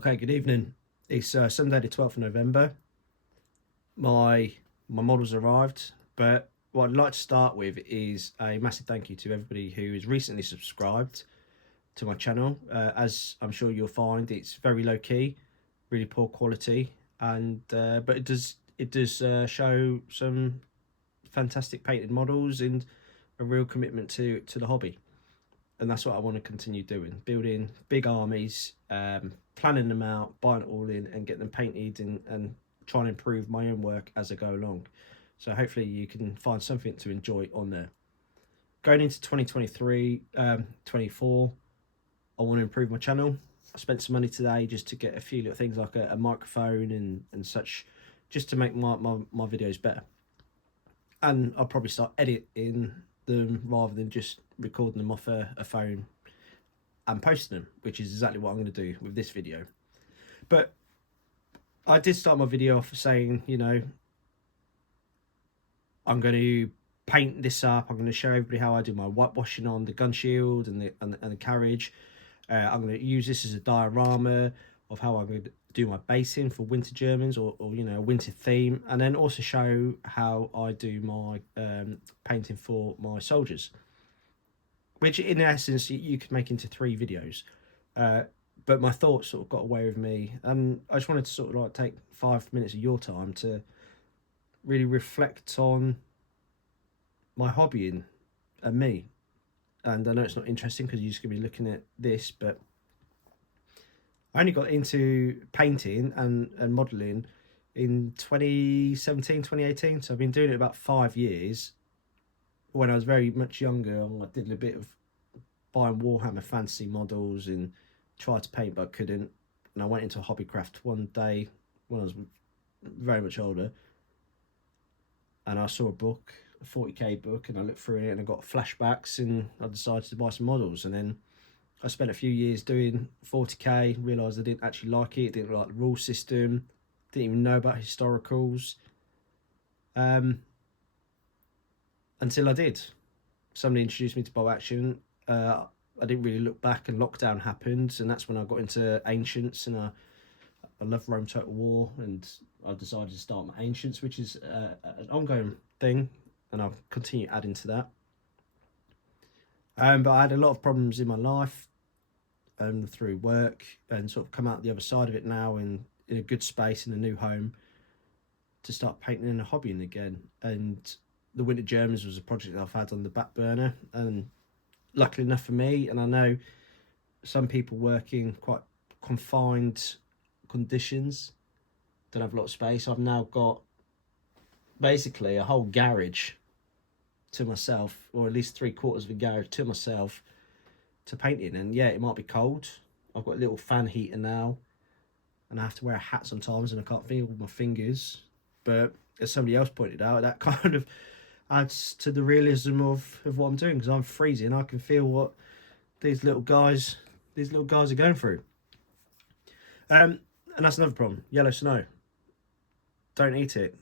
Okay, good evening. It's Sunday the 12th of November. My models arrived, but what I'd like to start with is a massive thank you to everybody who has recently subscribed to my channel. As I'm sure you'll find, it's very low key, really poor quality, and but it does show some fantastic painted models and a real commitment to the hobby. And that's what I want to continue doing, building big armies, planning them out, buying it all in and getting them painted and trying to improve my own work as I go along. So hopefully you can find something to enjoy on there. Going into 2023, 24, I want to improve my channel. I spent some money today just to get a few little things like a microphone and such, just to make my videos better. And I'll probably start editing them rather than just recording them off a phone and posting them, which is exactly what I'm going to do with this video. But I did start my video off saying, you know, I'm going to paint this up. I'm going to show everybody how I do my whitewashing on the gun shield and the carriage. I'm going to use this as a diorama of how I'm going to do my basing for winter Germans or you know, a winter theme, and then also show how I do my painting for my soldiers, which in essence you could make into 3 videos. But my thoughts sort of got away with me, and I just wanted to sort of like take 5 minutes of your time to really reflect on my hobbying and me. And I know it's not interesting because you're just going to be looking at this, but I only got into painting and modelling in 2017, 2018. So I've been doing it about 5 years. When I was very much younger, I did a bit of buying Warhammer fantasy models and tried to paint, but couldn't. And I went into hobbycraft one day when I was very much older, and I saw a book, a 40k book, and I looked through it and I got flashbacks, and I decided to buy some models. And then I spent a few years doing 40k, realised I didn't actually like it, didn't like the rule system, didn't even know about historicals, until I did. Somebody introduced me to Bow Action. I didn't really look back, and lockdown happened, and that's when I got into Ancients, and I love Rome Total War, and I decided to start my Ancients, which is an ongoing thing, and I'll continue adding to that. But I had a lot of problems in my life through work, and sort of come out the other side of it now in a good space, in a new home, to start painting and hobbying again. And the Winter Germans was a project I've had on the back burner, and luckily enough for me, and I know some people work in quite confined conditions, don't have a lot of space. I've now got basically a whole garage to myself, or at least 3/4 of a garage to myself to paint in. And yeah, it might be cold. I've got a little fan heater now, and I have to wear a hat sometimes, and I can't feel my fingers. But as somebody else pointed out, that kind of adds to the realism of what I'm doing, because I'm freezing. I can feel what these little guys are going through. And that's another problem. Yellow snow. Don't eat it.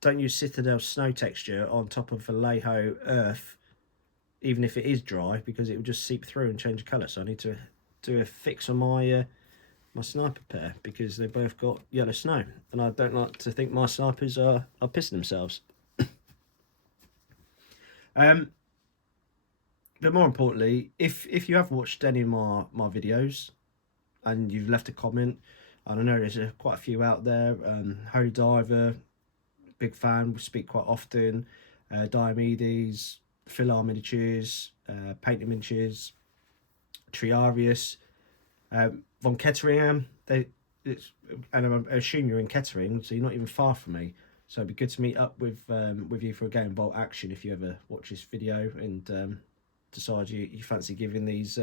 Don't use Citadel snow texture on top of Vallejo earth, even if it is dry, because it will just seep through and change colour. So I need to do a fix on my my sniper pair, because they both got yellow snow, and I don't like to think my snipers are pissing themselves. But more importantly, if you have watched any of my videos and you've left a comment, and I know there's quite a few out there, Holy Diver, big fan, we speak quite often, Diomedes, Philar Miniatures, Painted Miniatures, Triarius, Von Ketteringham, and I assume you're in Kettering, so you're not even far from me. So it'd be good to meet up with you for a game of Bolt Action if you ever watch this video and decide you fancy giving these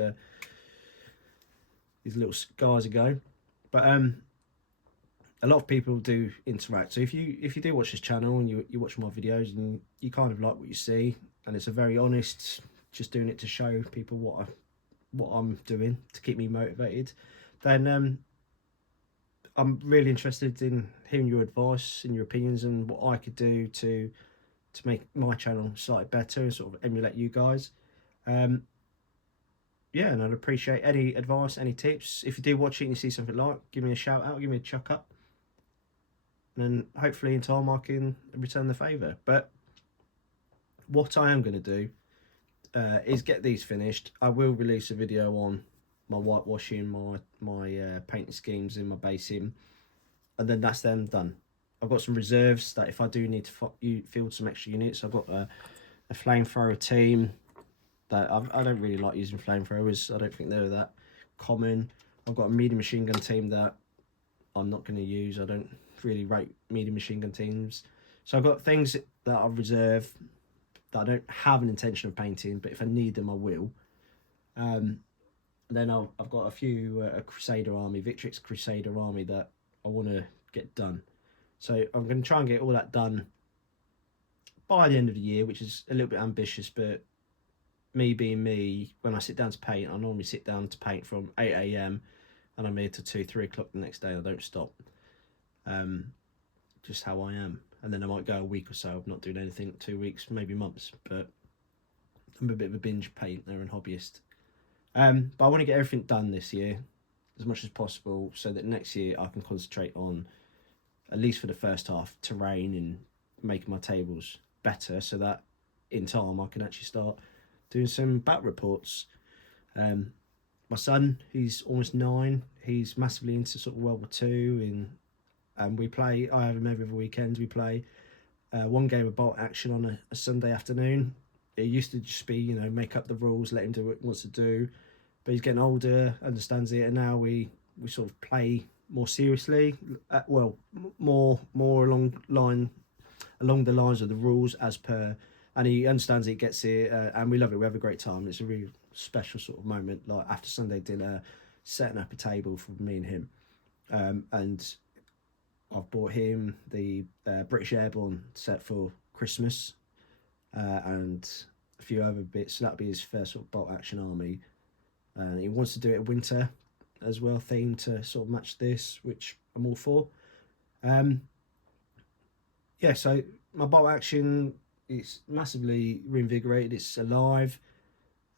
little guys a go. But a lot of people do interact. So if you do watch this channel and you watch my videos and you kind of like what you see, and it's a very honest, just doing it to show people what I'm doing to keep me motivated, then I'm really interested in hearing your advice and your opinions and what I could do to make my channel slightly better and sort of emulate you guys. yeah, and I'd appreciate any advice, any tips. If you do watch it and you see something like, give me a shout out, give me a chuck up, and hopefully in time I can return the favour. But what I am going to do is get these finished. I will release a video on my whitewashing, my painting schemes in my basing, and then that's them done. I've got some reserves that if I do need to field some extra units, I've got a flamethrower team that I don't really like using flamethrowers. I don't think they're that common. I've got a medium machine gun team that I'm not going to use. I don't really rate medium machine gun teams. So I've got things that I've reserved that I don't have an intention of painting, but if I need them, I will. Then I've got a few a Crusader army, Victrix Crusader army that I want to get done. So I'm going to try and get all that done by the end of the year, which is a little bit ambitious, but me being me, when I sit down to paint, I normally sit down to paint from 8 a.m. and I'm here to 2, 3 o'clock the next day. I don't stop. Just how I am. And then I might go a week or so of not doing anything, 2 weeks, maybe months, but I'm a bit of a binge painter and hobbyist. But I want to get everything done this year as much as possible so that next year I can concentrate on, at least for the first half, terrain and making my tables better so that in time I can actually start doing some bat reports. My son, he's almost 9. He's massively into sort of World War II, and we play. I have him every weekend. We play one game of bolt action on a Sunday afternoon. It used to just be, you know, make up the rules, let him do what he wants to do. But he's getting older, understands it, and now we sort of play more seriously. More along the lines of the rules as per, and he understands it, gets it, and we love it. We have a great time. It's a really special sort of moment, like after Sunday dinner, setting up a table for me and him. And I've bought him the British Airborne set for Christmas, and a few other bits. So that'll be his first sort of bolt action army. And he wants to do it winter as well, themed to sort of match this, which I'm all for. Yeah, so my bolt action is massively reinvigorated. It's alive.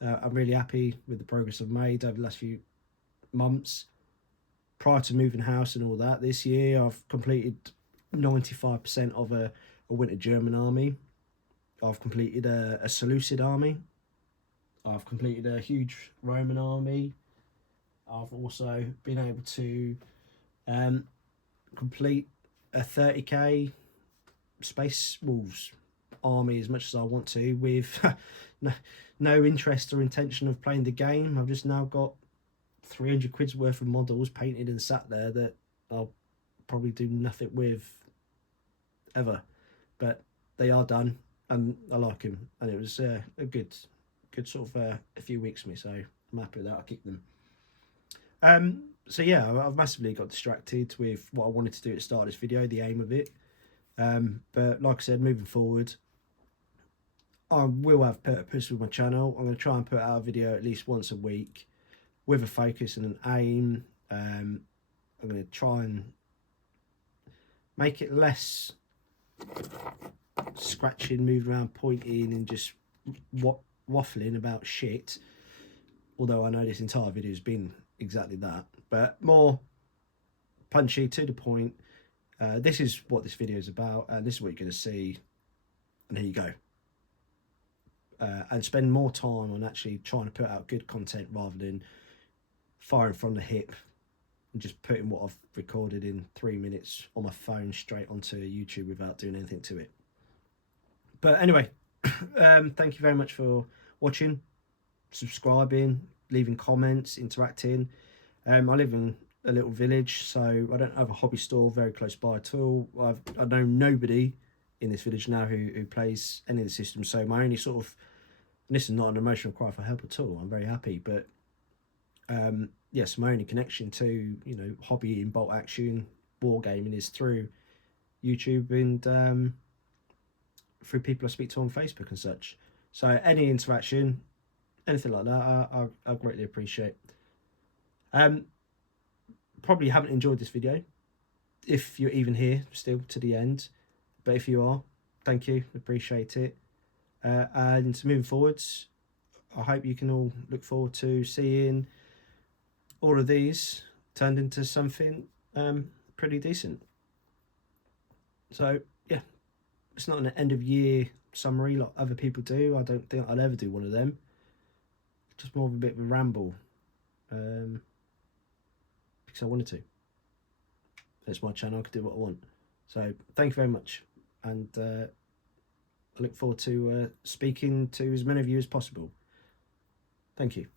I'm really happy with the progress I've made over the last few months. Prior to moving house and all that, this year I've completed 95% of a winter German army. I've completed a Seleucid army. I've completed a huge Roman army. I've also been able to complete a 30k Space Wolves army as much as I want to, with no interest or intention of playing the game. I've just now got 300 quid's worth of models painted and sat there that I'll probably do nothing with ever, but they are done and I like them, and it was a good sort of a few weeks for me, so I'm happy with that. I'll keep them. So yeah, I've massively got distracted with what I wanted to do at the start of this video, the aim of it. But like I said, moving forward, I will have purpose with my channel. I'm going to try and put out a video at least once a week with a focus and an aim. I'm going to try and make it less scratching, moving around, pointing, and just waffling about shit. Although I know this entire video has been exactly that, but more punchy, to the point. This is what this video is about, and this is what you're going to see. And here you go. And spend more time on actually trying to put out good content rather than firing from the hip and just putting what I've recorded in 3 minutes on my phone straight onto YouTube without doing anything to it. But anyway, thank you very much for watching, subscribing, leaving comments, interacting. I live in a little village, so I don't have a hobby store very close by at all. I know nobody in this village now who plays any of the systems, so my only sort of, and this is not an emotional cry for help at all, I'm very happy, but yes, my only connection to, you know, hobby in bolt action wargaming is through YouTube and through people I speak to on Facebook and such. So any interaction, anything like that, I greatly appreciate. Probably haven't enjoyed this video if you're even here still to the end, but if you are, thank you, appreciate it. And moving forwards, I hope you can all look forward to seeing all of these turned into something pretty decent. So yeah, it's not an end of year summary like other people do. I don't think I'll ever do one of them. Just more of a bit of a ramble, because I wanted to. It's my channel, I can do what I want. So thank you very much, and I look forward to speaking to as many of you as possible. Thank you.